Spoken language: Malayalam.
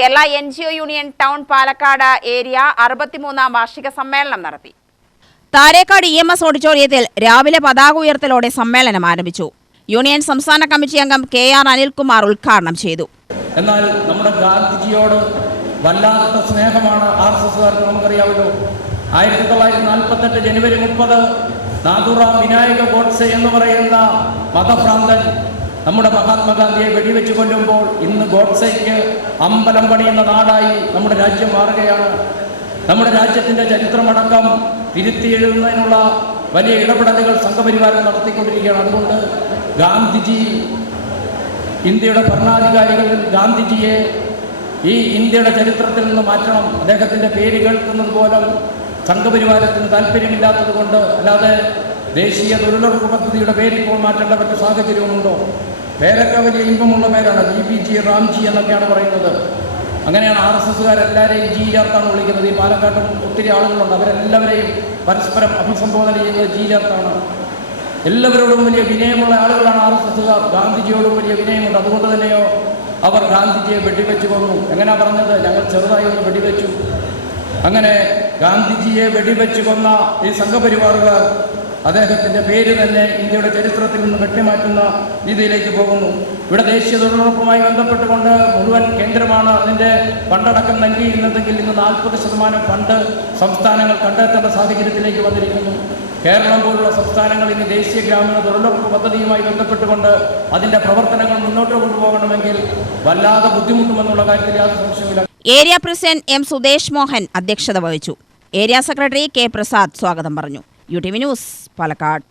Kerala NGO union town Palakkad area 63ാം വാർഷിക സമ്മേളനം നടത്തി. താരേക്കാട് EMS ഓഡിറ്റോറിയത്തിൽ രാവിലെ പതാക ഉയർത്തലോടെ സമ്മേളനം ആരംഭിച്ചു. യൂണിയൻ സംസ്ഥാന കമ്മിറ്റി അംഗം KR അനിൽകുമാർ ഉദ്ഘാടനം ചെയ്തു. എന്നാൽ നമ്മുടെ ഗാന്ധിജിയോട് വല്ലാത്ത സ്നേഹമാണ് RSSകാർക്ക് നമുക്കറിയാമല്ലോ. 1948 ജനുവരി 30 നാഥുറാം വിനായക ഗോഡ്സെ എന്ന് പറയുന്ന മതഭ്രാന്തൻ നമ്മുടെ മഹാത്മാഗാന്ധിയെ വെടിവെച്ച് കൊല്ലുമ്പോൾ ഇന്ന് ഗോഡ്സെയ്ക്ക് അമ്പലം പണിയുന്ന നാടായി നമ്മുടെ രാജ്യം മാറുകയാണ്. നമ്മുടെ രാജ്യത്തിൻ്റെ ചരിത്രമടക്കം തിരുത്തി എഴുതുന്നതിനുള്ള വലിയ ഇടപെടലുകൾ സംഘപരിവാരം നടത്തിക്കൊണ്ടിരിക്കുകയാണ്. അതുകൊണ്ട് ഗാന്ധിജി ഇന്ത്യയുടെ ഭരണാധികാരികളിൽ ഗാന്ധിജിയെ ഈ ഇന്ത്യയുടെ ചരിത്രത്തിൽ നിന്ന് മാറ്റണം. അദ്ദേഹത്തിൻ്റെ പേര് കേൾക്കുന്നത് പോലും സംഘപരിവാരത്തിന് താല്പര്യമില്ലാത്തത് കൊണ്ട്, അല്ലാതെ ദേശീയ തൊഴിലുറപ്പ് പദ്ധതിയുടെ പേര് ഇപ്പോൾ മാറ്റേണ്ട പറ്റ സാഹചര്യമുണ്ടോ? പേരൊക്കെ വലിയ ഇമ്പമുള്ള പേരാണ്. GPG റാംജി എന്നൊക്കെയാണ് പറയുന്നത്. അങ്ങനെയാണ് RSSകാരെല്ലാവരെയും G ചേർത്താണ് വിളിക്കുന്നത്. ഈ പാലക്കാട്ടും ഒത്തിരി ആളുകളുണ്ട്. അവരെല്ലാവരെയും പരസ്പരം അഭിസംബോധന ചെയ്യുന്നത് G ചേർത്താണ്. എല്ലാവരോടും വലിയ വിനയമുള്ള ആളുകളാണ് RSSകാർ. ഗാന്ധിജിയോടും വലിയ വിനയമുണ്ട്. അതുകൊണ്ട് തന്നെയോ അവർ ഗാന്ധിജിയെ വെടിവെച്ച് കൊന്നു. എങ്ങനെയാ പറഞ്ഞത്? ഞങ്ങൾ ചെറുതായി ഒന്ന് വെടിവെച്ചു. അങ്ങനെ ഗാന്ധിജിയെ വെടിവെച്ച് കൊന്ന ഈ സംഘപരിവാറുകാർ അദ്ദേഹത്തിൻ്റെ പേര് തന്നെ ഇന്ത്യയുടെ ചരിത്രത്തിൽ നിന്ന് വെട്ടിമാറ്റുന്ന രീതിയിലേക്ക് പോകുന്നു. ഇവിടെ ദേശീയ തൊഴിലുറപ്പുമായി ബന്ധപ്പെട്ടുകൊണ്ട് മുഴുവൻ കേന്ദ്രമാണ് അതിൻ്റെ ഫണ്ടടക്കം നൽകിയിരുന്നതെങ്കിൽ ഇന്ന് 40% ഫണ്ട് സംസ്ഥാനങ്ങൾ കണ്ടെത്തേണ്ട സാഹചര്യത്തിലേക്ക് വന്നിരിക്കുന്നു. കേരളം പോലുള്ള സംസ്ഥാനങ്ങൾ ഇനി ദേശീയ ഗ്രാമീണ തൊഴിലുറപ്പ് പദ്ധതിയുമായി ബന്ധപ്പെട്ടുകൊണ്ട് അതിൻ്റെ പ്രവർത്തനങ്ങൾ മുന്നോട്ട് കൊണ്ടുപോകണമെങ്കിൽ വല്ലാതെ ബുദ്ധിമുട്ടുമെന്നുള്ള കാര്യത്തിൽ യാതൊരു സംശയമില്ല. Area president M Sudesh Mohan അധ്യക്ഷത വഹിച്ചു. ഏരിയ സെക്രട്ടറി K പ്രസാദ് സ്വാഗതം പറഞ്ഞു. UTV news Palakkad.